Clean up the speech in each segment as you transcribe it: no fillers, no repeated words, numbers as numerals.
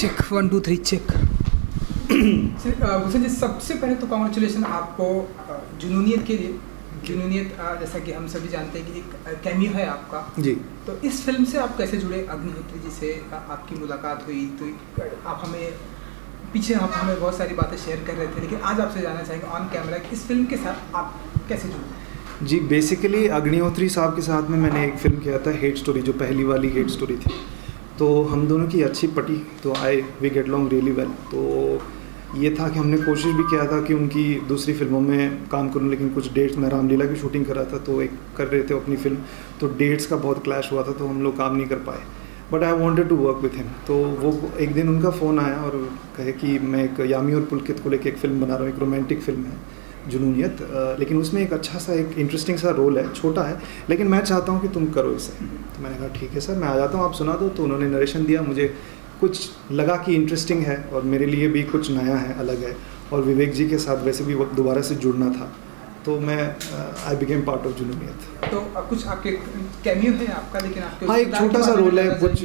Check 1 2 3 check. Bhushan ji, सबसे पहले तो कॉन्ग्रेचुलेसन आपको जुनूनियत के लिए। जुनूनियत जैसा कि हम सभी जानते हैं कि एक कैमियो है आपका जी। तो इस फिल्म से आप कैसे जुड़े? अग्निहोत्री जी से आपकी मुलाकात हुई तो आप हमें पीछे आप हमें बहुत सारी बातें शेयर कर रहे थे, लेकिन आज आपसे जानना चाहेंगे ऑन कैमरा कि इस फिल्म के साथ आप कैसे जुड़े? जी, बेसिकली अग्निहोत्री साहब के साथ में मैंने एक फ़िल्म किया था, हेट स्टोरी, जो पहली वाली हेट स्टोरी थी। तो हम दोनों की अच्छी पटी, तो we get long really well. तो ये था कि हमने कोशिश भी किया था कि उनकी दूसरी फिल्मों में काम करूं, लेकिन कुछ डेट्स, मैं रामलीला की शूटिंग कर रहा था तो एक कर रहे थे अपनी फिल्म, तो डेट्स का बहुत क्लैश हुआ था तो हम लोग काम नहीं कर पाए। But I wanted to work with him. तो वो एक दिन उनका फ़ोन आया और कहे कि मैं एक यामी और पुलकित को लेकर एक फ़िल्म बना रहा हूँ, एक रोमांटिक फ़िल्म है जुनूनियत, लेकिन उसमें एक अच्छा सा, एक इंटरेस्टिंग सा रोल है, छोटा है, लेकिन मैं चाहता हूँ कि तुम करो इसे। तो मैंने कहा ठीक है सर, मैं आ जाता हूँ, आप सुना दो। तो उन्होंने नरेशन दिया, मुझे कुछ लगा कि इंटरेस्टिंग है और मेरे लिए भी कुछ नया है, अलग है, और विवेक जी के साथ वैसे भी दोबारा से जुड़ना था, तो मैं I became part of Junooniyat. तो कुछ आपके कैमियो है आपका, लेकिन आपके हाँ, एक छोटा सा रोल है, कुछ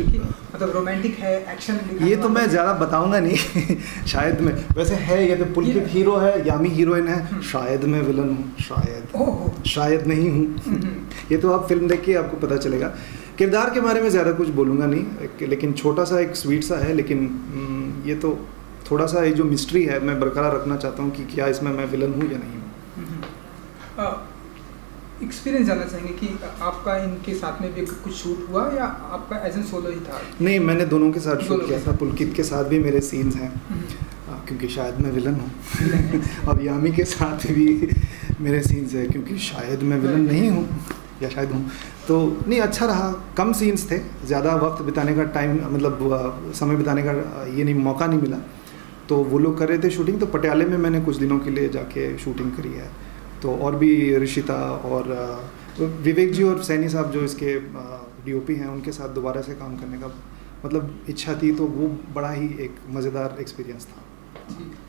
मतलब रोमांटिक है, एक्शन, ये तो मैं ज़्यादा बताऊंगा नहीं शायद मैं, वैसे है ये तो पुलकित हीरो है, यामी हीरोइन है, शायद मैं विलन हूँ, शायद नहीं हूँ ये तो आप फिल्म देख के आपको पता चलेगा। किरदार के बारे में ज़्यादा कुछ बोलूँगा नहीं, लेकिन छोटा सा एक स्वीट सा है, लेकिन ये तो थोड़ा सा ये जो मिस्ट्री है मैं बरकरार रखना चाहता हूँ कि क्या इसमें मैं विलन हूँ या नहीं हूँ। एक्सपीरियंस जानना चाहेंगे कि आपका इनके साथ में भी कुछ शूट हुआ या आपका एज एन सोलो ही था? नहीं, मैंने दोनों के साथ शूट किया था। पुलकित के साथ भी मेरे सीन्स हैं क्योंकि शायद मैं विलन हूँ और यामी के साथ भी मेरे सीन्स हैं क्योंकि शायद मैं विलन नहीं हूँ या शायद हूँ। तो नहीं, अच्छा रहा, कम सीन्स थे, ज़्यादा वक्त बिताने का टाइम, मतलब समय बिताने का ये नहीं, मौका नहीं मिला। तो वो लोग कर रहे थे शूटिंग, तो पटियाले में मैंने कुछ दिनों के लिए जाके शूटिंग करी है। तो और भी ऋषिता और विवेक जी और सैनी साहब जो इसके डीओपी हैं, उनके साथ दोबारा से काम करने का मतलब इच्छा थी, तो वो बड़ा ही एक मज़ेदार एक्सपीरियंस था।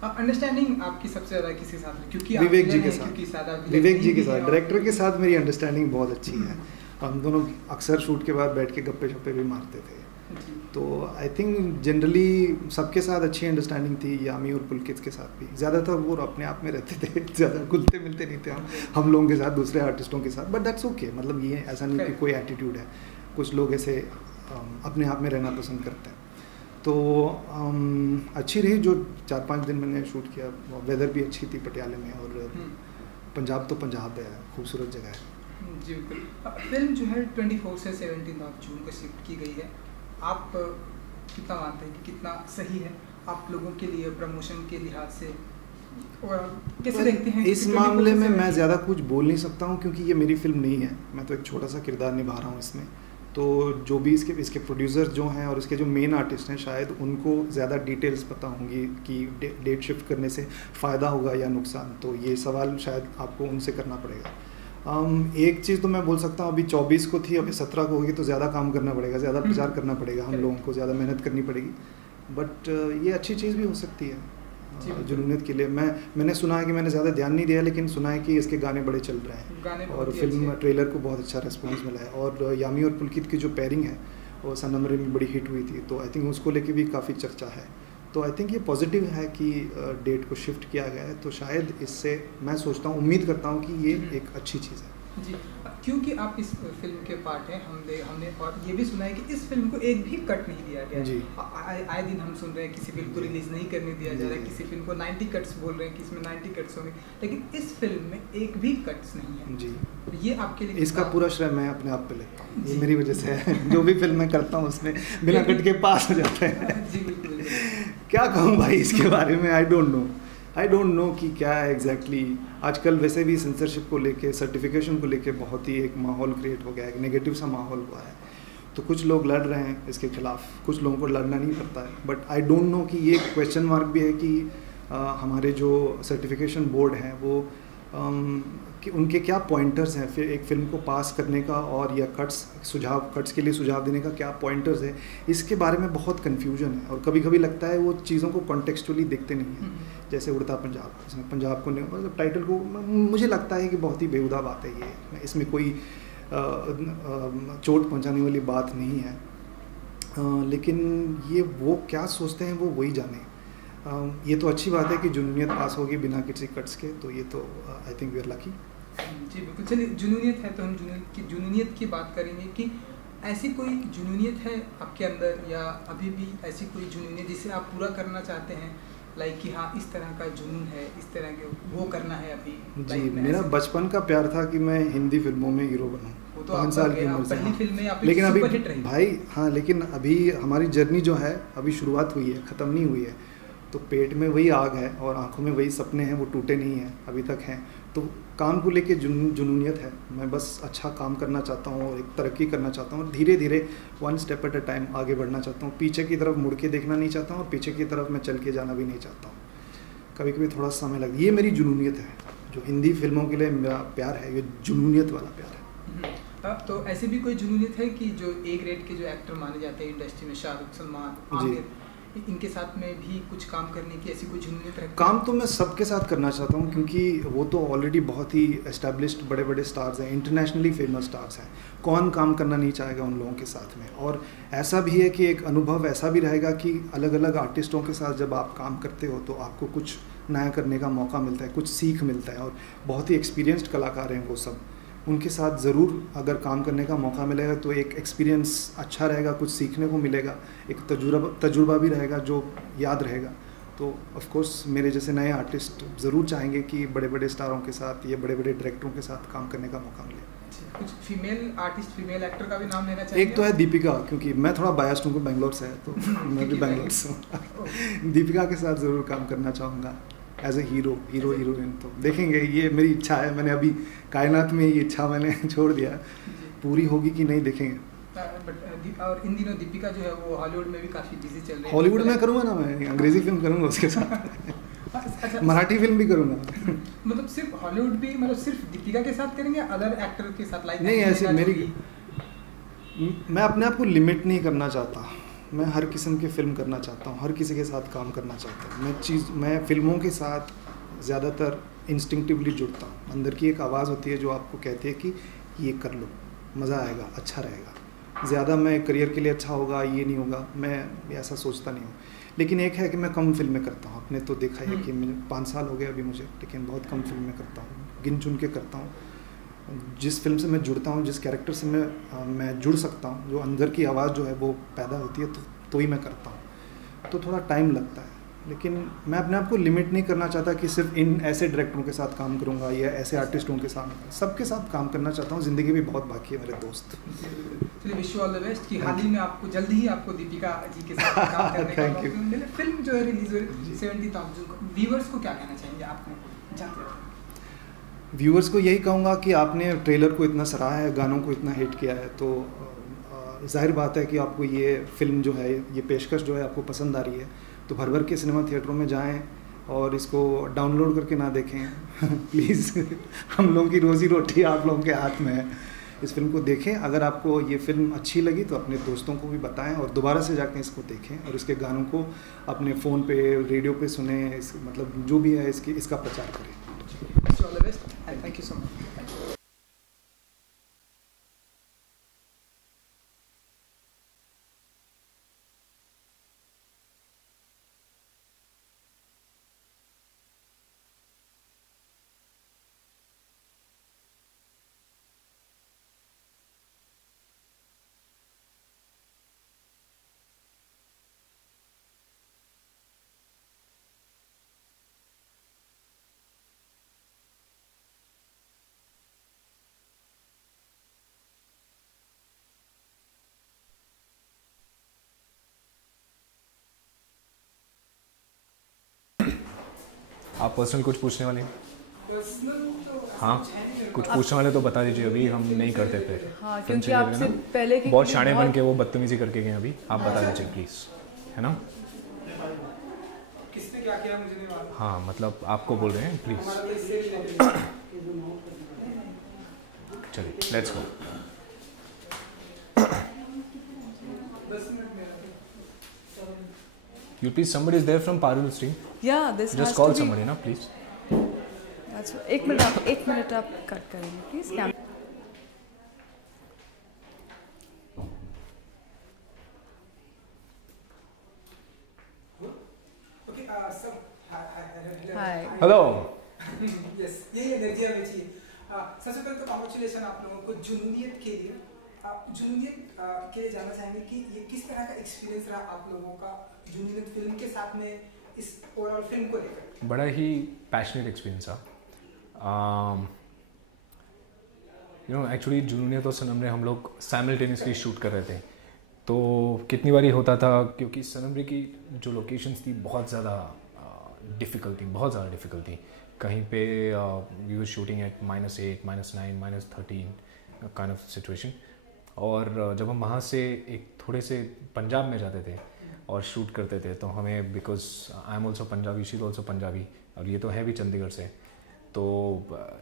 अंडरस्टैंडिंग आपकी सबसे ज़्यादा किसके साथ है? क्योंकि विवेक जी के साथ, विवेक जी के साथ, डायरेक्टर के साथ मेरी अंडरस्टैंडिंग बहुत अच्छी है। हम दोनों अक्सर शूट के बाद बैठ के गप्पे शप्पे भी मारते थे। तो आई थिंक जनरली सबके साथ अच्छी अंडरस्टैंडिंग थी, यामी और पुलकित के साथ भी। ज़्यादातर वो अपने आप में रहते थे, ज़्यादा घुलते मिलते नहीं थे हम लोगों के साथ, दूसरे आर्टिस्टों के साथ। बट दैट्स ओके, मतलब ये ऐसा नहीं कि कोई एटीट्यूड है, कुछ लोग ऐसे अपने आप में रहना पसंद करते हैं। तो अच्छी रही जो 4-5 दिन मैंने शूट किया। वेदर भी अच्छी थी पटियाले में, और पंजाब तो पंजाब है, खूबसूरत जगह है। जी बिल्कुल। फिल्म जो है 24 से 17 जून को शिफ्ट की गई है। आप कितना मानते हैं कि कितना सही है आप लोगों के लिए प्रमोशन के लिहाज से, और कैसे देखते हैं? इस मामले में मैं ज़्यादा कुछ बोल नहीं सकता हूँ क्योंकि ये मेरी फिल्म नहीं है, मैं तो एक छोटा सा किरदार निभा रहा हूँ इसमें। तो जो भी इसके प्रोड्यूसर जो हैं और इसके जो मेन आर्टिस्ट हैं, शायद उनको ज़्यादा डिटेल्स पता होंगी कि डेट शिफ्ट करने से फ़ायदा होगा या नुकसान। तो ये सवाल शायद आपको उनसे करना पड़ेगा। एक चीज़ तो मैं बोल सकता हूँ, अभी 24 को थी, अभी 17 को होगी, तो ज़्यादा काम करना पड़ेगा, ज़्यादा प्रचार करना पड़ेगा, हम लोगों को ज़्यादा मेहनत करनी पड़ेगी। बट ये अच्छी चीज़ भी हो सकती है जुनूनियत के लिए। मैंने सुना है कि, मैंने ज़्यादा ध्यान नहीं दिया, लेकिन सुना है कि इसके गाने बड़े चल रहे हैं और फिल्म ट्रेलर को बहुत अच्छा रिस्पॉन्स मिला है। और यामी और पुलकित की जो पेयरिंग है वो सनमरे में बड़ी हिट हुई थी, तो आई थिंक उसको लेके भी काफ़ी चर्चा है। तो आई थिंक ये पॉजिटिव है कि डेट को शिफ्ट किया गया है। तो शायद इससे मैं सोचता हूँ, उम्मीद करता हूँ कि ये एक अच्छी चीज़ है। जी, क्योंकि आप इस फिल्म के पार्ट हैं, हमने और ये भी सुना है कि इस फिल्म को एक भी कट नहीं दिया गया जी। आए दिन हम सुन रहे हैं किसी फिल्म को रिलीज़ नहीं करने दिया जा रहा है, किसी फिल्म को 90 कट्स बोल रहे हैं कि इसमें 90 कट्स होंगे, लेकिन इस फिल्म में एक भी कट्स नहीं है जी। ये आपके लिए, इसका पूरा श्रेय मैं अपने आप पे लेता हूँ, ये मेरी वजह से है। जो भी फिल्म मैं करता हूँ उसमें बिना कट के पास हो जाता है जी बिल्कुल। क्या कहूँ भाई इसके बारे में, आई डोंट नो कि क्या है एग्जैक्टली। आजकल वैसे भी सेंसरशिप को लेके, सर्टिफिकेशन को लेके बहुत ही एक माहौल क्रिएट हो गया है, एक नेगेटिव सा माहौल हुआ है। तो कुछ लोग लड़ रहे हैं इसके खिलाफ, कुछ लोगों को लड़ना नहीं पड़ता है। बट आई डोंट नो कि ये क्वेश्चन मार्क भी है कि हमारे जो सर्टिफिकेशन बोर्ड हैं वो कि उनके क्या पॉइंटर्स हैं फिर एक फ़िल्म को पास करने का, और या कट्स के लिए सुझाव देने का क्या पॉइंटर्स है, इसके बारे में बहुत कन्फ्यूजन है। और कभी कभी लगता है वो चीज़ों को कॉन्टेक्चुअली देखते नहीं हैं। जैसे उड़ता पंजाब, इसमें पंजाब को मतलब टाइटल को मुझे लगता है कि बहुत ही बेहुदा बात है ये, इसमें कोई चोट पहुंचाने वाली बात नहीं है। लेकिन ये वो क्या सोचते हैं वो वही जाने। ये तो अच्छी बात है कि जुनूनियत पास होगी बिना किसी कट्स के, तो ये तो I think we are lucky. जी बिल्कुल। चलिए, जुनूनियत है तो हम जुनूनियत की बात करेंगे कि ऐसी कोई जुनूनियत है आपके अंदर, या अभी भी ऐसी कोई जुनूनियत जिसे आप पूरा करना चाहते हैं, लाइक कि हाँ इस तरह का जुनून है, इस तरह के वो करना है अभी? जी, मेरा बचपन का प्यार था कि मैं हिंदी फिल्मों में हीरो बनूं। वो तो 5 साल की उम्र से पहली फिल्म में आपकी सुपर हिट रही भाई। हाँ, लेकिन अभी हमारी जर्नी जो है अभी शुरुआत हुई है, ख़त्म नहीं हुई है। तो पेट में वही आग है और आंखों में वही सपने हैं, वो टूटे नहीं हैं, अभी तक हैं। तो काम को लेके जुनूनियत है। मैं बस अच्छा काम करना चाहता हूँ और एक तरक्की करना चाहता हूँ, और धीरे धीरे 1 स्टेप एट अ टाइम आगे बढ़ना चाहता हूँ। पीछे की तरफ मुड़ के देखना नहीं चाहता हूँ, और पीछे की तरफ मैं चल के जाना भी नहीं चाहता हूँ। कभी कभी थोड़ा समय लगता है। ये मेरी जुनूनियत है, जो हिंदी फिल्मों के लिए मेरा प्यार है, ये जुनूनियत वाला प्यार है। तो ऐसी भी कोई जुनूनियत है कि जो ए ग्रेड के जो एक्टर माने जाते हैं इंडस्ट्री में, शाहरुख, सलमान, आमिर, इनके साथ में भी कुछ काम करने की ऐसी कोई जुनूनियत रखते हैं? काम तो मैं सबके साथ करना चाहता हूँ, क्योंकि वो तो ऑलरेडी बहुत ही एस्टेब्लिश्ड बड़े बड़े स्टार्स हैं, इंटरनेशनली फेमस स्टार्स हैं। कौन काम करना नहीं चाहेगा उन लोगों के साथ में? और ऐसा भी है कि एक अनुभव ऐसा भी रहेगा कि अलग अलग आर्टिस्टों के साथ जब आप काम करते हो तो आपको कुछ नया करने का मौका मिलता है, कुछ सीख मिलता है। और बहुत ही एक्सपीरियंस्ड कलाकार हैं वो सब, उनके साथ ज़रूर अगर काम करने का मौका मिलेगा तो एक एक्सपीरियंस अच्छा रहेगा, कुछ सीखने को मिलेगा, एक तजुर्बा भी रहेगा जो याद रहेगा। तो ऑफ कोर्स मेरे जैसे नए आर्टिस्ट ज़रूर चाहेंगे कि बड़े बड़े स्टारों के साथ या बड़े बड़े डायरेक्टरों के साथ काम करने का मौका मिले। कुछ फीमेल आर्टिस्ट, फीमेल एक्टर का भी नाम लेना चाहिए? एक तो है दीपिका, क्योंकि मैं थोड़ा बायस्ड हूँ, बेंगलोर से है तो मैं भी बेंगलोर से हूँ। दीपिका के साथ ज़रूर काम करना चाहूँगा एज ए हीरोइन। तो देखेंगे, ये मेरी इच्छा है। मैंने अभी कायनात में ये इच्छा मैंने छोड़ दिया, पूरी होगी कि नहीं देखेंगे। और इन दिनों दीपिका जो है वो हॉलीवुड में भी काफ़ी बिजी चल रही है। हॉलीवुड में करूँगा ना, मैं अंग्रेजी फिल्म करूँगा उसके साथ। अच्छा, मराठी फिल्म भी करूँगा। मतलब सिर्फ हॉलीवुड भी, मतलब सिर्फ दीपिका के साथ करेंगे, अदर एक्टर के साथ? लाइक नहीं, ऐसे मैं अपने आप को लिमिट नहीं करना चाहता। मैं हर किस्म की फ़िल्म करना चाहता हूँ, हर किसी के साथ काम करना चाहता हूँ। मैं फ़िल्मों के साथ ज़्यादातर इंस्टिंक्टिवली जुड़ता हूँ। अंदर की एक आवाज़ होती है जो आपको कहती है कि ये कर लो, मज़ा आएगा, अच्छा रहेगा। ज़्यादा मैं करियर के लिए अच्छा होगा, ये नहीं होगा, मैं ऐसा सोचता नहीं हूँ। लेकिन एक है कि मैं कम फिल्में करता हूँ। आपने तो देखा है कि 5 साल हो गए अभी मुझे, लेकिन बहुत कम फिल्में करता हूँ, गिन चुन के करता हूँ। जिस फिल्म से मैं जुड़ता हूँ, जिस कैरेक्टर से मैं जुड़ सकता हूँ, जो अंदर की आवाज़ जो है वो पैदा होती है, तो ही मैं करता हूँ। तो थोड़ा टाइम लगता है, लेकिन मैं अपने आप को लिमिट नहीं करना चाहता कि सिर्फ इन ऐसे डायरेक्टरों के साथ काम करूँगा या ऐसे आर्टिस्टों के साथ। सबके साथ काम करना चाहता हूँ। ज़िंदगी भी बहुत बाकी है मेरे दोस्त। चलिए, wish you all the best कि हाल ही में आपको, जल्दी ही आपको दीपिका जी के साथ काम करने का मौका मिले। फिल्म जो है रिलीज हो रही है 17 जून को। व्यूअर्स को क्या कहना चाहेंगे आपने जाते हैं? व्यूअर्स को यही कहूँगा कि आपने ट्रेलर को इतना सराहा है, गानों को इतना हिट किया है, तो जाहिर बात है कि आपको ये फिल्म जो है, ये पेशकश जो है आपको पसंद आ रही है। तो भर भर के सिनेमा थिएटरों में जाएं और इसको डाउनलोड करके ना देखें प्लीज़। हम लोगों की रोज़ी रोटी आप लोगों के हाथ में है। इस फिल्म को देखें। अगर आपको ये फिल्म अच्छी लगी तो अपने दोस्तों को भी बताएं और दोबारा से जाके इसको देखें और इसके गानों को अपने फ़ोन पे, रेडियो पे सुने, मतलब जो भी है इसका प्रचार करें। All the best, thank you so much. आप पर्सनल कुछ पूछने वाले हैं? हाँ, कुछ पूछने वाले तो बता दीजिए, अभी हम नहीं करते फिर। हाँ, क्योंकि आपसे पहले की बहुत शाणे बन के वो बदतमीजी करके गए अभी। आप बता दीजिए प्लीज़, है ना? किसने क्या किया मुझे नहीं मालूम। हाँ, मतलब आपको बोल रहे हैं प्लीज़। चलिए, let's go. You please, somebody is there from Parul stream. Yeah, this Just has call to be... somebody, na please. That's एक मिनट आप कट करेंगे प्लीज। Hi hello. यस, यही एनर्जी हमें चाहिए। सबसे पहले तो कांग्रेचुलेशन आप लोगों को जुनूनियत के लिए। जुनूनियत के लिए जानना चाहेंगे कि ये किस तरह का एक्सपीरियंस रहा आप लोगों का जुनूनियत फिल्म के साथ में, इस ओवरऑल फिल्म को लेकर? बड़ा ही पैशनेट एक्सपीरियंस था। एक्चुअली जुनूनियत और सनम रे हम लोग साइमल्टेनियसली शूट कर रहे थे, तो कितनी बारी होता था, क्योंकि सनम रे की जो लोकेशंस थी बहुत ज़्यादा डिफ़िकल्ट थी। कहीं पे we were shooting at -8, -9, -13 kind of situation. और जब हम वहाँ से एक थोड़े से पंजाब में जाते थे और शूट करते थे, तो हमें, because I am also Punjabi, she is also Punjabi, और ये तो है भी चंडीगढ़ से, तो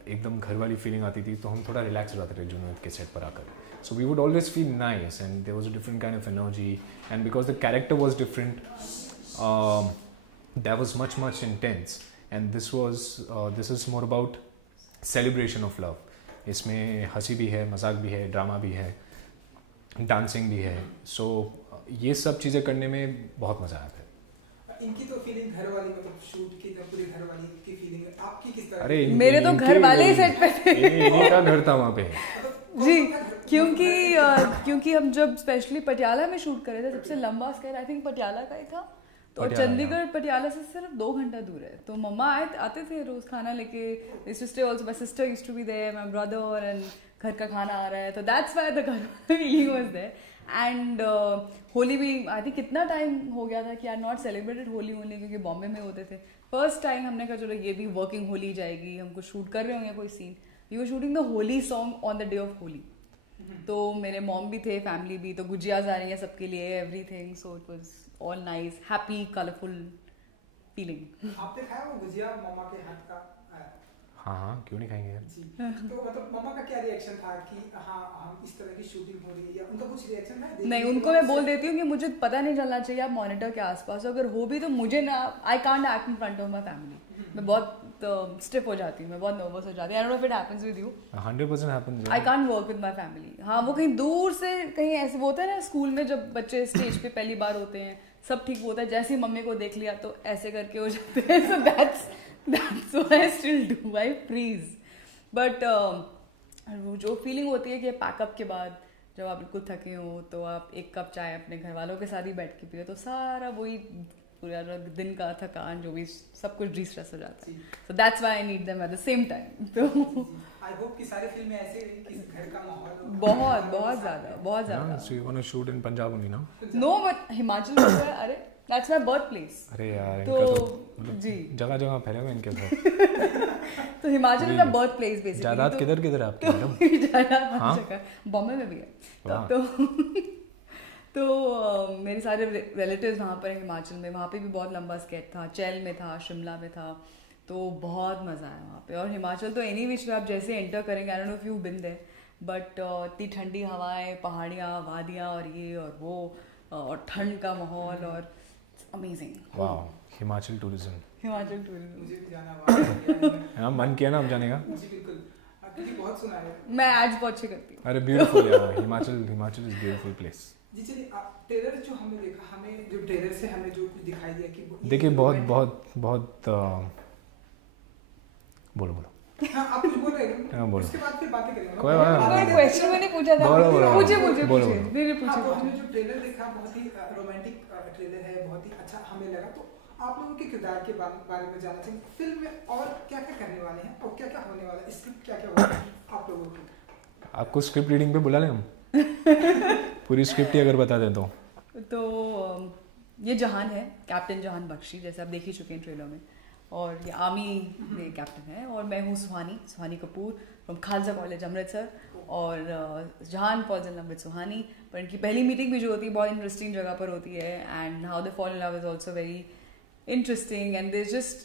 एकदम घर वाली फीलिंग आती थी, तो हम थोड़ा रिलैक्स हो जाते थे जुनूनियत के सेट पर आकर। So we would always feel nice and there was a different kind of energy, and because the character was different, that was much intense, and this is more about celebration of love. इसमें हंसी भी है, मजाक भी है, drama भी है, dancing भी है। सो ये सब चीज़ें करने में बहुत मज़ा आया था। इनकी तो फीलिंग घर वाली, मतलब शूट की जब पूरी घर वाली की फीलिंग है, आपकी किस तरह? अरे मेरे तो घर वाले ही सेट पे थे। इन्हीं का घर था वहाँ पे जी, क्योंकि हम जब स्पेशली पटियाला में शूट कर रहे थे, सबसे लंबा स्केल आई थिंक पटियाला का ही था, तो चंडीगढ़ पटियाला से सिर्फ 2 घंटा दूर है। तो मम्मा आते थे रोज खाना लेके, my sister used to be there, my brother, and घर का खाना आ रहा है, तो दैट्स व्हाई द घर feeling was there. And Holi भी आई थिंक कितना टाइम हो गया था कि I not celebrated Holi only, क्योंकि बॉम्बे में होते थे। फर्स्ट टाइम हमने कहा चलो ये भी वर्किंग होली जाएगी, हमको शूट कर रहे होंगे कोई सीन। We were shooting the Holi song on the day of Holi, तो मेरे मॉम भी थे, फैमिली भी, तो गुजियाज आ रही हैं सबके लिए, everything, so it was all nice, happy, colourful feeling. आपने खाया वो गुजिया मम्मा के हाथ का? हाँ, क्यों नहीं खाएंगे जी। तो मतलब मम्मा का क्या रिएक्शन था कि हाँ हम इस तरह की शूटिंग हो रही है, या उनका कुछ रिएक्शन था? नहीं, उनको मैं बोल देती हूँ कि मुझे पता नहीं चलना चाहिए आप मॉनिटर के आसपास, अगर हो भी तो मुझे ना, I can't act in front of my family. मैं बहुत स्टिफ हो जाती हूँ, मैं बहुत नर्वस हो जाती हूँ। आई don't know if it happens with you. 100% happens. I can't work with my family. हाँ, वो कहीं दूर से, कहीं ऐसे होता है ना स्कूल में जब बच्चे स्टेज पे पहली बार होते हैं, सब ठीक होता है, जैसे ही मम्मी को देख लिया तो ऐसे करके हो जाते हैं। So that's what I still do, I freeze. But वो जो फीलिंग होती है कि पैकअप के बाद जब आप बिल्कुल थके हो, तो आप एक कप चाय अपने घर वालों के साथ ही बैठ के पियो, तो सारा वही पूरा दिन का थकान जो भी सब कुछ डिस्ट्रेस हो जाता है। So that's why I need them at the same time. तो आई होप कि सारी फिल्में ऐसे रही कि घर का माहौल बहुत ज़्यादा। So you want to shoot in Punjab only, no? No, but Himachal में है, अरे that's my birth place। अरे यार, तो इनका तो जी जगह फैले हुए इनके साथ। तो Himachal is a birth place basically. जायदाद किधर है आपकी मैडम? जायदाद हर जगह, बॉम्बे में भी है। तो मेरे सारे रिलेटिव्स वहाँ पर हैं हिमाचल में। वहाँ पे भी बहुत लंबा स्केट था, चैल में था, शिमला में था, तो बहुत मज़ा आया वहाँ पे। और हिमाचल तो एनी विच आप जैसे एंटर करेंगे, I don't know if you been there, but इतनी ठंडी हवाएं, पहाड़ियाँ, वादियाँ, और ये और वो, और ठंड का माहौल, और अमेजिंग। वाह, हिमाचल टूरिज्म। मुझे भी जाना हुआ। हाँ, मन किया ना आप जाने का? जी बिल्कुल, क्योंकि बहुत सुना है। मैं एड्स बहुत अच्छी करती हूँ। अरे ब्यूटीफुल यार, हिमाचल इज ब्यूटीफुल प्लेस। जी चलिए, ट्रेलर जो हमने देखा, हमें जो ट्रेलर से हमें जो कुछ दिखाई दिया कि देखिए बहुत बोलो हाँ, आप कुछ बोल रहे हैं? हाँ, बोलो। उसके बाद फिर बातें करेंगे। कोई बात नहीं। कोई क्वेश्चन मैंने पूछा था, बोलो। पूछे हाँ, तो हमने जो ट्रेलर देखा बहुत ही रोमांटिक ट्रेलर है, बहुत ही अच्छा हमें लगा। तो आप लोगों के किरदार के बारे में जानना चाहिए, फिल्म में और क्या क्या करने वाले हैं और क्या क्या होने वाला है, स्क्रिप्ट क्या क्या होगा आप लोगों की? आपको स्क्रिप्ट रीडिंग पे बुला लें हम? पूरी स्क्रिप्ट ही अगर बता दें तो ये जहान है, कैप्टन जहान बख्शी, जैसे आप देख ही चुके हैं ट्रेलर में, और ये आर्मी में कैप्टन है, और मैं हूँ सुहानी कपूर फ्रॉम खालसा कॉलेज अमृतसर, और जहान फॉल्स इन लव विद सुहानी। पर इनकी पहली मीटिंग भी जो होती है बहुत इंटरेस्टिंग जगह पर होती है, and how they fall in love is also very interesting, and they just,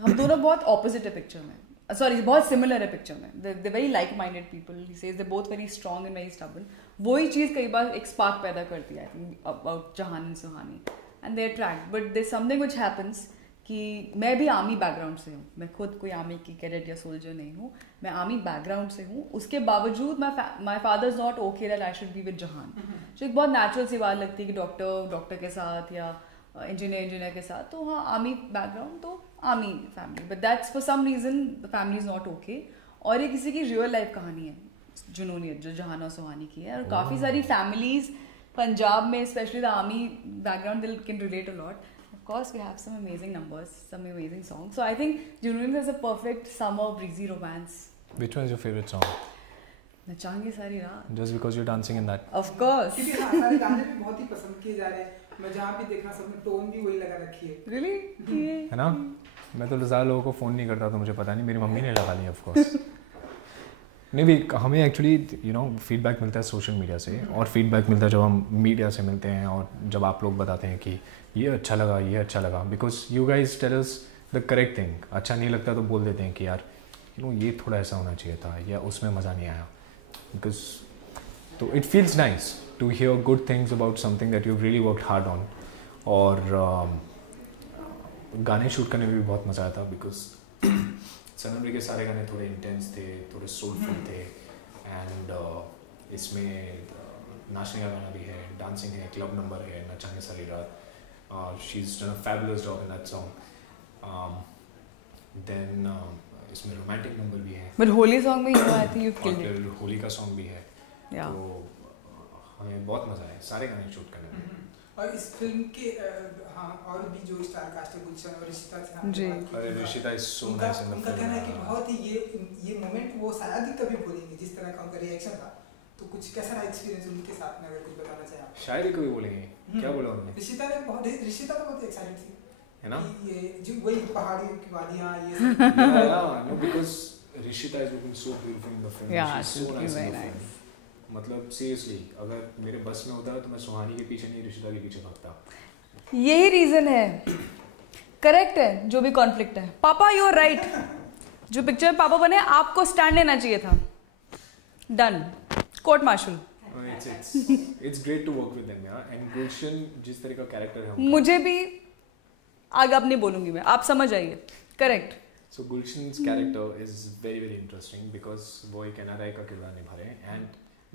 हम दोनों बहुत ऑपोजिट है पिक्चर में, सॉरी बहुत सिमिलर है पिक्चर में, they very like minded people, he says they both very strong and very stubborn. वही चीज़ कई बार एक स्पार्क पैदा करती है about Jahan and Suhani, and they attract, but there something which happens कि मैं भी आर्मी बैकग्राउंड से हूँ, मैं खुद कोई आर्मी की कैडेट या सोल्जर नहीं हूँ, मैं आर्मी बैकग्राउंड से हूँ, उसके बावजूद my father is not okay that I should be with जहान। जो एक बहुत नेचुरल सी बात लगती है कि डॉक्टर के साथ या इंजीनियर के साथ, तो हाँ आर्मी बैकग्राउंड तो army family, but that's for some reason the family is not okay. और ये किसी की रियल लाइफ कहानी है, जुनूनियत, जो जहान और सुहानी की है। और काफ़ी सारी फैमिलीज़ पंजाब में specially the army background they can relate a lot. Of course, we have some amazing numbers, some amazing songs. So I think Junoon is a perfect summer breezy romance. Which one is your favorite song? नचाएंगे सारी रात. Just because you're dancing in that. Of course. क्योंकि सारे गाने भी बहुत ही पसंद किए जा रहे हैं, मैं जहाँ भी देखना सबने टोन भी वही लगा रखी है. Really? है ना? मैं तो ज़्यादा लोगों को फ़ोन नहीं करता, तो मुझे पता नहीं, मेरी मम्मी ने लगा लिया of course. नहीं भी, हमें एक्चुअली फीडबैक मिलता है सोशल मीडिया से, और फीडबैक मिलता है जब हम मीडिया से मिलते हैं, और जब आप लोग बताते हैं कि ये अच्छा लगा, because you guys tell us the correct thing. अच्छा नहीं लगता तो बोल देते हैं कि यार ये थोड़ा ऐसा होना चाहिए था, या उसमें मज़ा नहीं आया, बिकॉज तो it feels nice to hear good things about something that you really worked hard on. और गाने शूट करने में भी बहुत मज़ा आया था, बिकॉज सनमरी के सारे गाने थोड़े इंटेंस थे, थोड़े सोलफुल थे, एंड इसमें नाचने का गाना भी है, डांसिंग है, क्लब नंबर है, नचाने सारी रात. She's done a fabulous job in that song. Then इसमें रोमांटिक नंबर भी है, बट होली सॉन्ग में I think you killed it. और होली का सॉन्ग भी है. तो हमें बहुत मज़ा आया सारे गाने शूट करने में. और इस फिल्म के हाँ और भी जो स्टार कास्ट है, गुलशन और ऋषिता से जी. अरे Rishita is so nice in the उनका कहना है कि फिल्म. बहुत ही ये मोमेंट वो शायद ही कभी भूलेंगे, जिस तरह का उनका रिएक्शन था. तो कुछ कैसा रहा एक्सपीरियंस उनके साथ में, अगर कुछ बताना चाहें आप? शायद ही कभी बोलेंगे. क्या बोला उन्होंने? ऋषिता तो बहुत एक्साइटेड थी, है ना? ये जो वही पहाड़ियों की वादियाँ, ये no, because Rishita is looking so beautiful in the film. Yeah, she's she's so looking nice in very the film. मतलब seriously, अगर मेरे बस में होता तो मैं सुहानी के पीछे नहीं, ऋषिता के पीछे भागता. यही रीजन है. करेक्ट है जो भी कॉन्फ्लिक्ट है. पापा यू आर राइट. जो पिक्चर में पापा बने, आपको स्टैंड लेना चाहिए था. Done. Court martial. It's great to work with them, yeah. And Gulshan जिस तरह का कैरेक्टर है, मुझे भी आगे अब नहीं बोलूंगी मैं, आप समझ आइए. Correct. So Gulshan's character is very very interesting because वो एक NRI का किरदार निभा रहे हैं, and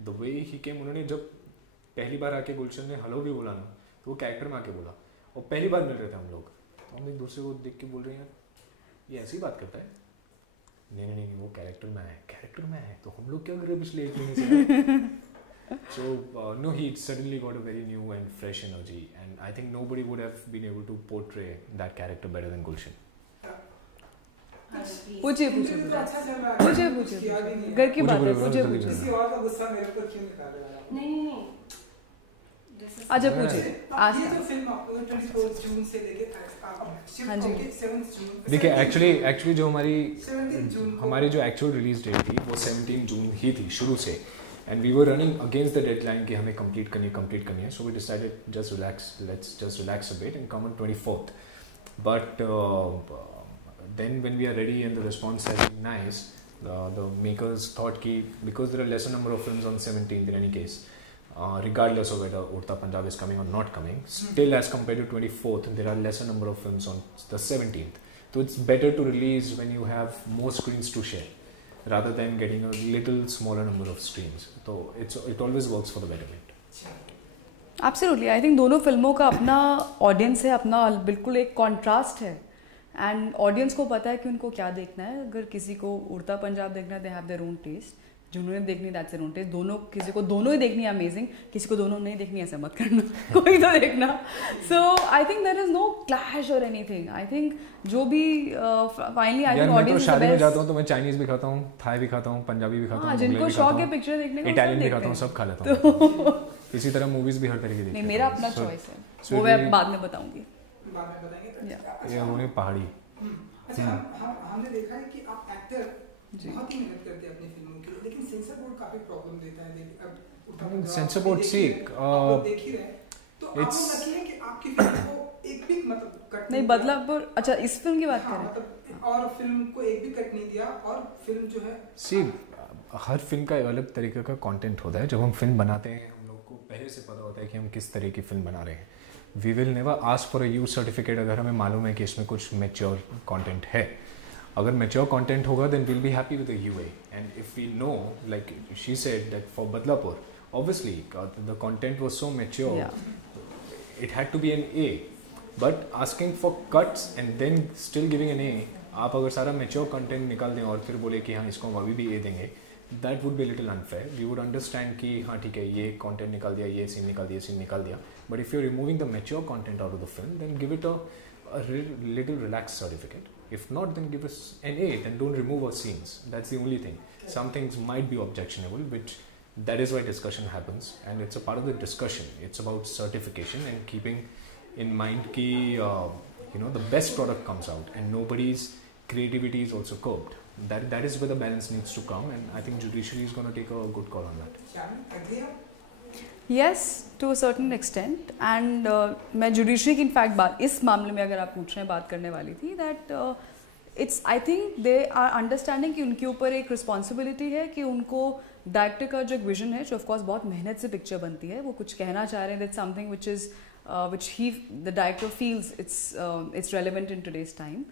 the way he came, उन्होंने जब पहली बार आके गुलशन ने हेलो भी बोला ना, तो वो कैरेक्टर में आके बोला, और पहली बार मिल रहे थे हम लोग, तो हम एक दूसरे को देख के बोल रहे हैं ये ऐसी बात करता है. नहीं वो कैरेक्टर में है, तो हम लोग क्या करें पिछले 1 महीने से. So no, he suddenly got a very new and fresh energy, and I think nobody would have been able to portray that character better than Gulshan. पूछिए घर की बात है. पूछिए. किसी और का गुस्सा मेरे ऊपर क्यों निकाल रहा है? नहीं. अच्छा पूछिए. ये जो फिल्म आपको 24 जून से लेके हाँ जी. 7 जून. देखिए एक्चुअली जो हमारी जो एक्चुअल रिलीज डेट थी वो 17 जून ही थी शुरू से, and we were running against the deadline कि हमें कंप्लीट करनी है. So we decided let's just relax a bit and come on 24th. But then when we are ready and the response has been nice, the makers thought ki because there are lesser number of films on 17th in any case, regardless of whether Udta Punjab is coming or not coming, still as compared to 24th there are lesser number of films on the 17th, so it's better to release when you have more screens to share rather than getting a little smaller number of streams. So it always works for the betterment. Absolutely. I think दोनों फिल्मों का अपना audience है, अपना बिल्कुल एक contrast है, and audience को पता है कि उनको क्या देखना है. अगर किसी को उड़ता पंजाब देखना है, they have their own test. जिन्होंने देखनी दैट्स देयर ओन टेस्ट. किसी को दोनों ही देखनी है, अमेजिंग. किसी को दोनों नहीं देखनी, ऐसा मत करना. कोई तो देखना. So I think there is no clash और एनीथिंग. आई थिंक जो भी फाइनली आई थिंक ऑडियंस शादी में जाता हूँ तो मैं चाइनीज भी खाता हूँ, थाई भी खाता हूँ, पंजाबी भी खाता हूँ, जिनको शौक है पिक्चर देखने का, इटालियन भी खाता हूँ, सब खा लेता हूँ. इसी तरह मूवीज भी हर तरह की देखता हूँ. नहीं, मेरा अपना चॉइस है, वो मैं बाद में बताऊंगी. बाद में बताएंगे. ये उन्हें पहाड़ी. अच्छा, हमने देखा है कि आप एक्टर बहुत ही मेहनत करते हैं अपनी फिल्मों के लिए, लेकिन सेंसर बोर्ड काफी प्रॉब्लम देता है. अब सेंसर बोर्ड से आप देख ही रहे हैं, तो आप लकी हैं कि आपकी फिल्म को एक भी मतलब कट नहीं बदलापुर. अच्छा, इस फिल्म की बात करें, मतलब और फिल्म को एक भी कट नहीं दिया, और फिल्म जो है हर फिल्म का एक अलग तरीके का कंटेंट होता है. जब हम फिल्म बनाते हैं हम लोग को पहले से पता होता है कि हम किस तरह की फिल्म बना रहे हैं. We will never ask for a UA certificate अगर हमें मालूम है कि इसमें कुछ मैच्योर कंटेंट है. अगर मैच्योर कंटेंट होगा then will be happy with the UA. And if we know like she said that for Badlapur obviously the content was so mature, it had to be an A. But asking for cuts and then still giving an A, आप अगर सारा mature content निकाल दें और फिर बोले कि हाँ इसको हम अभी भी ए देंगे, that would be little unfair. We would understand कि हाँ ठीक है ये कंटेंट निकाल दिया, ये सीन निकाल दिया, सीन निकाल दिया, but if you are removing the mature content out of the film then give it a little relaxed certificate. If not, then give us an A, then don't remove our scenes. That's the only thing. Some things might be objectionable, which that is why discussion happens, and it's a part of the discussion. It's about certification and keeping in mind ki the best product comes out and nobody's creativity is also curbed. That is where the balance needs to come, and I think judiciary is going to take a good call on that. Yes, to a certain extent, and मैं judiciary की in fact बात इस मामले में अगर आप पूछ रहे हैं बात करने वाली थी, that it's I think they are understanding कि उनके ऊपर एक रिस्पॉन्सिबिलिटी है कि उनको डायरेक्टर का जो एक विजन है, जो ऑफकोर्स बहुत मेहनत से पिक्चर बनती है, वो कुछ कहना चाह रहे हैं, that something which is which the director feels it's relevant in today's time,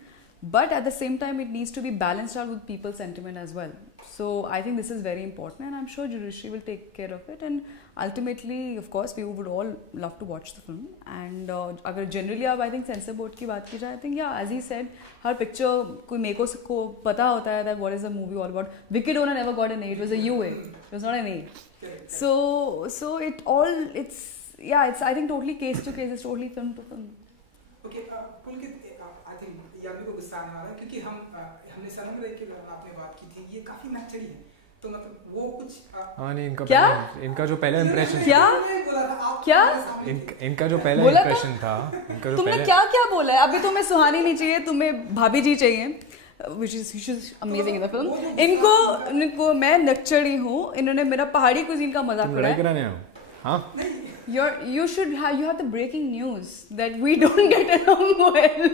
but at the same time it needs to be balanced out with people's sentiment as well. So I think this is very important, and I'm sure judiciary will take care of it, and ultimately of course we would all love to watch the film. And agar generally I think censor board ki baat ki jaye, I think yeah, as he said, her picture koi meko ko pata hota hai that what is the movie all about. Wicked Owner never got an A, it was a UA, it was not an A. So it's I think totally case to case, it's totally film to film. Okay, Pulkit, I think यामी को गुस्सा आने वाला है क्योंकि हमने सनम रे के बारे में आपने बात की थी, ये काफी मैचरी है, तो मतलब वो कुछ हाँ नहीं इनका जो पहला इम्प्रेशन इनका जो पहला इम्प्रेशन था, तुमने क्या बोला है? अभी तुम्हें सुहानी नहीं चाहिए, तुम्हें भाभी जी चाहिए, which is amazing in the film. इनको मैं नक्चड़ी हूँ, इन्होंने मेरा पहाड़ी कुजीन का मजाक उड़ाया. हाँ, you have the breaking news that we don't get along well.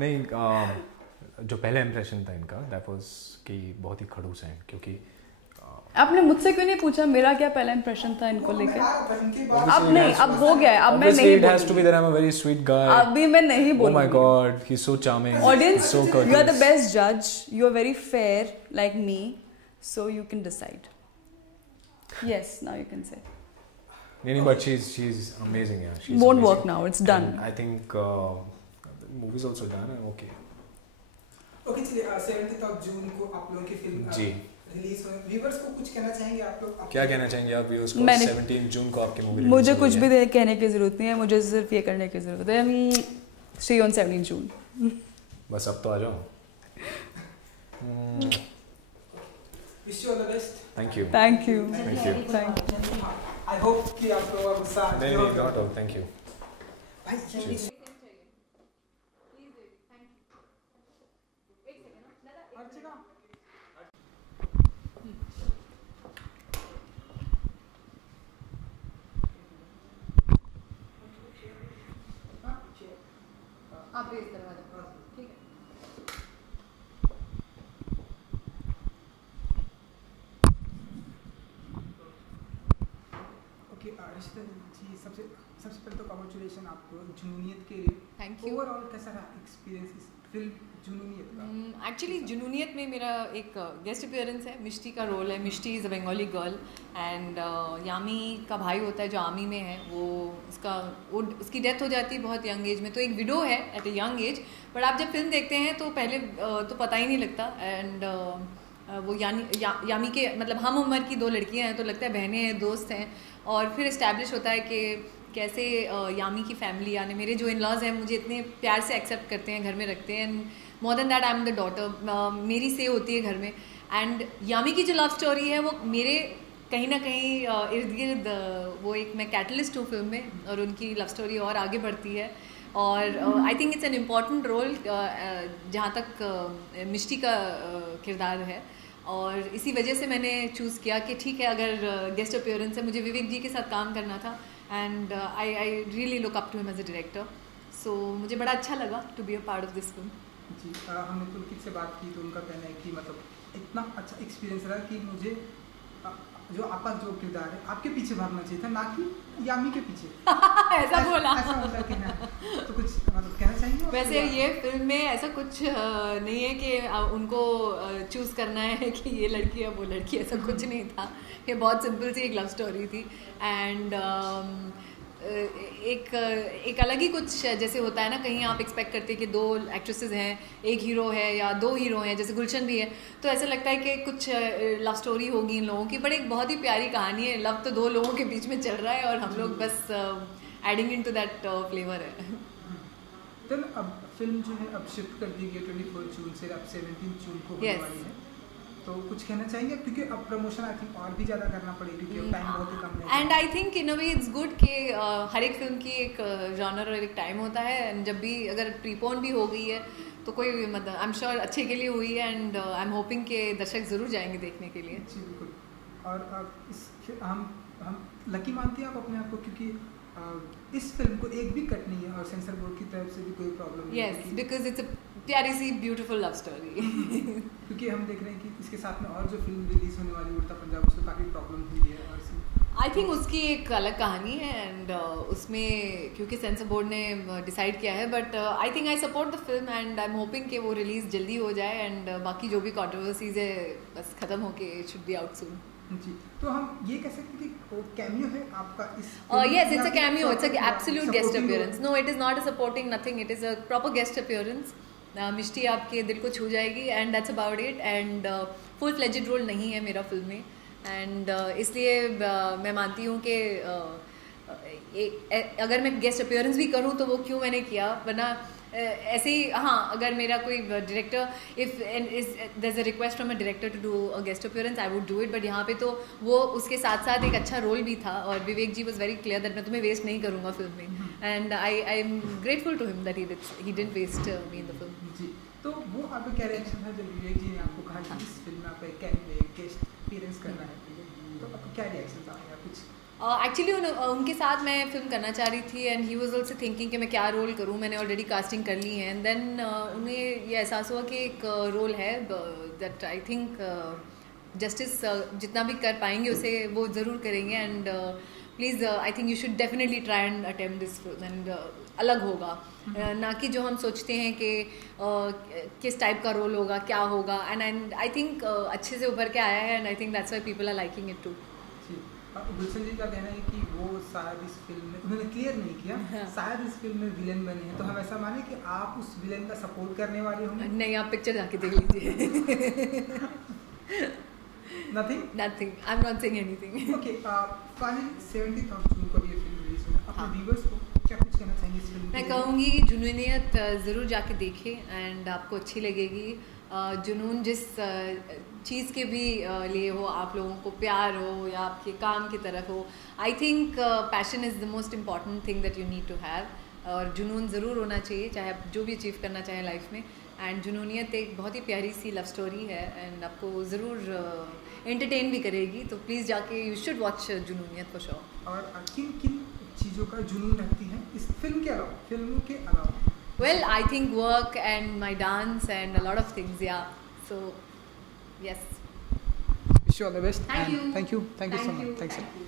नहीं, जो पहला इम्प्रेशन था इनका, that was कि बहुत ही खड़ूस हैं, क्योंकि आपने मुझसे क्यों नहीं पूछा मेरा क्या पहला इम्प्रेशन था इनको लेकर? अब नहीं, अब हो गया है, अब मैं नहीं बोलूंगी. It has to be that I'm a very sweet guy. अभी मैं नहीं बोलूंगी. Oh my God, he's so charming. Audience, so you are the best judge. You are very fair like me, so you can decide. Yes, now you can say. नहीं, but she's amazing, yeah. She's won't amazing. Work now. It's done. And I think the movie's also done. Okay. Okay, चलिए 17th of June को आप लोगों की film जी release हो. Viewers को कुछ कहना चाहेंगे आप लोग? क्या कहना चाहेंगे आप व्यूअर्स को? 17 जून को आपकी मूवी मुझे कुछ भी कहने की जरूरत नहीं है, मुझे सिर्फ ये करने की जरूरत है. See you on 17 June. बस अब तो आ जाओ. Wish you all the best. Thank you. Thank you. Thank you. Thank you. I hope कि आप लोगों का गुस्सा नहीं, not all. Thank you. भाई आप रेस करवा दो, ठीक है. ओके, रिश्ता जी सबसे पहले तो कांग्रेचुलेशन आपको जुनूनियत के लिए. Thank you. ओवरऑल कैसा रहा एक्सपीरियंस इस फिल्म जुनूनियत का? एक्चुअली जुनूनियत में मेरा एक गेस्ट अपीयरेंस है. मिष्टी का रोल है. Mishti is a Bengali girl, and Yami का भाई होता है जो आर्मी में है, उसकी डेथ हो जाती है बहुत यंग एज में, तो एक विडो है at a young age. But आप जब फिल्म देखते हैं तो पहले तो पता ही नहीं लगता, एंड वो यामी के मतलब हम उम्र की दो लड़कियां हैं, तो लगता है बहनें हैं, दोस्त हैं, और फिर इस्टेब्लिश होता है कि कैसे यामी की फैमिली, यानी मेरे जो इन लॉज हैं, मुझे इतने प्यार से एक्सेप्ट करते हैं, घर में रखते हैं, and more than that I am the daughter, मेरी से होती है घर में. एंड यामी की जो लव स्टोरी है वो मेरे कहीं ना कहीं इर्द गिर्द वो एक मैं कैटलिस्ट हूँ फिल्म में, और उनकी लव स्टोरी और आगे बढ़ती है. और I think it's an important role जहाँ तक मिष्टी का किरदार है, और इसी वजह से मैंने चूज़ किया कि ठीक है, अगर गेस्ट अपीयरेंस है, मुझे विवेक जी के साथ काम करना था, and I really look up to him as a director. So मुझे बड़ा अच्छा लगा to be a part of this film. जी, हमने पुलकित से बात की तो उनका कहना है कि मतलब इतना अच्छा एक्सपीरियंस रहा कि मुझे जो आपका जो किरदार है आपके पीछे भागना चाहिए था, ना कि यामी के पीछे. ऐसा बोला. ऐसा उनका कहना है, तो कुछ मतलब कहना चाहिए. वैसे ये फिल्म में ऐसा कुछ नहीं है कि उनको चूज़ करना है कि ये लड़की है वो लड़की, ऐसा कुछ नहीं था. ये बहुत सिंपल सी एक लव स्टोरी थी, एंड एक अलग ही कुछ जैसे होता है ना, कहीं आप एक्सपेक्ट करते हैं कि 2 एक्ट्रेसेस हैं, एक हीरो है या 2 हीरो हैं, जैसे गुलशन भी है, तो ऐसा लगता है कि कुछ लव स्टोरी होगी इन लोगों की, बट एक बहुत ही प्यारी कहानी है। लव तो 2 लोगों के बीच में चल रहा है और हम लोग बस adding in to that flavour है। तो अब फिल्म जो है अब शिफ्ट कर दी गई 24 जून से, अब 17 जून को होने वाली है, तो कुछ कहना चाहेंगे? क्योंकि अब प्रमोशन आई थिंक और भी ज़्यादा करना पड़ेगा क्योंकि टाइम बहुत ही कम है। And I think in a way it's good कि हर एक फिल्म की एक जॉनर और एक टाइम होता है, एंड जब भी अगर प्रीपोन भी हो गई है तो कोई मतलब आई एम श्योर अच्छे के लिए हुई है, एंड आई एम होपिंग कि दर्शक ज़रूर जाएंगे देखने के लिए। जी बिल्कुल। और हम लकी मानते हैं आप अपने आप को, क्योंकि इस फिल्म को एक भी कट नहीं है और सेंसर बोर्ड की तरफ से भी कोई प्रॉब्लम नहीं है। यस, बिकॉज इट्स अ प्यारी सी ब्यूटीफुल लव स्टोरी। क्योंकि हम देख रहे हैं कि इसके साथ में और जो फिल्म रिलीज होने वाली उड़ता पंजाब, उसको काफ़ी प्रॉब्लम हुई है। और आई थिंक उसकी एक अलग कहानी है, एंड उसमें क्योंकि सेंसर बोर्ड ने डिसाइड किया है, but I think I support the film and I am hoping कि वो रिलीज़ जल्दी हो जाए, एंड बाकी जो भी कंट्रोवर्सीज है बस ख़त्म होके शुड बी आउट सून। जी, तो हम ये कह सकते हैं कि कैमियो है आपका इस yes, it's a cameo, it's a absolute guest appearance. No, it is not a supporting nothing, it is a proper guest appearance. मिष्टी आपके दिल को छू जाएगी and that's about it, and full fledged role नहीं है मेरा फिल्म में, and इसलिए मैं मानती हूँ कि अगर मैं गेस्ट अपीयरेंस भी करूँ तो वो क्यों मैंने किया, वरना ऐसे ही हाँ, अगर मेरा कोई director if there is a request from a director to do a guest appearance I would do it, but यहाँ पे तो वो उसके साथ साथ एक अच्छा रोल भी था, और Vivek ji was very clear that मैं तुम्हें वेस्ट नहीं करूँगा फिल्म में, and I am grateful to him that he didn't waste me in the film. जी, तो वो आपका क्या रिएक्शन था जब विवेक जी ने आपको कहा कि इस फिल्म में आपका गेस्ट अपीयरेंस करना है, तो आपका क्या रिएक्शन था या कुछ? एक्चुअली उनके साथ मैं फिल्म करना चाह रही थी, and he was also thinking कि मैं क्या रोल करूं, मैंने ऑलरेडी कास्टिंग कर ली है, एंड देन उन्हें ये एहसास हुआ कि एक रोल है दैट आई थिंक जस्टिस जितना भी कर पाएंगे उसे वो ज़रूर करेंगे, and please I think you should definitely try and attempt this film, and अलग होगा, ना कि जो हम सोचते हैं कि किस टाइप का रोल होगा, क्या होगा, एंड आई थिंक अच्छे से उभर के आया है, and I think that's why people are liking it too. Gulshan ji का कहना है कि वो शायद इस फिल्म में, उन्होंने क्लियर नहीं किया, शायद इस फिल्म में विलेन बने हैं, तो हम ऐसा माने कि आप उस विलेन का सपोर्ट करने वाले होंगे? नहीं, आप पिक्चर जाके देख लीजिए। Nothing? Nothing. I'm not saying anything. Okay, finally 17th of June को ये फिल्म रिलीज होगी, अपने व्यूअर्स को क्या कुछ कहना चाहेंगे इस फिल्म? मैं कहूँगी जुनूनियत ज़रूर जाके देखें, एंड आपको अच्छी लगेगी। जुनून जिस चीज़ के भी लिए हो, आप लोगों को प्यार हो या आपके काम की तरफ हो, I think passion is the most important thing that you need to have, और जुनून ज़रूर होना चाहिए चाहे आप जो भी अचीव करना चाहें लाइफ में, एंड जुनूनियत एक बहुत ही प्यारी सी लव स्टोरी है, एंड आपको ज़रूर एंटरटेन भी करेगी, तो प्लीज़ जाके you should watch Junooniyat for sure. और किन किन चीज़ों का जुनून रखती है इस फिल्म के अलावा, फिल्मों के अलावा? Well, I think work and my dance and a lot of things, yeah. So, yes. Wish you all the best. Thank you. Thank you so much. Thanks a lot.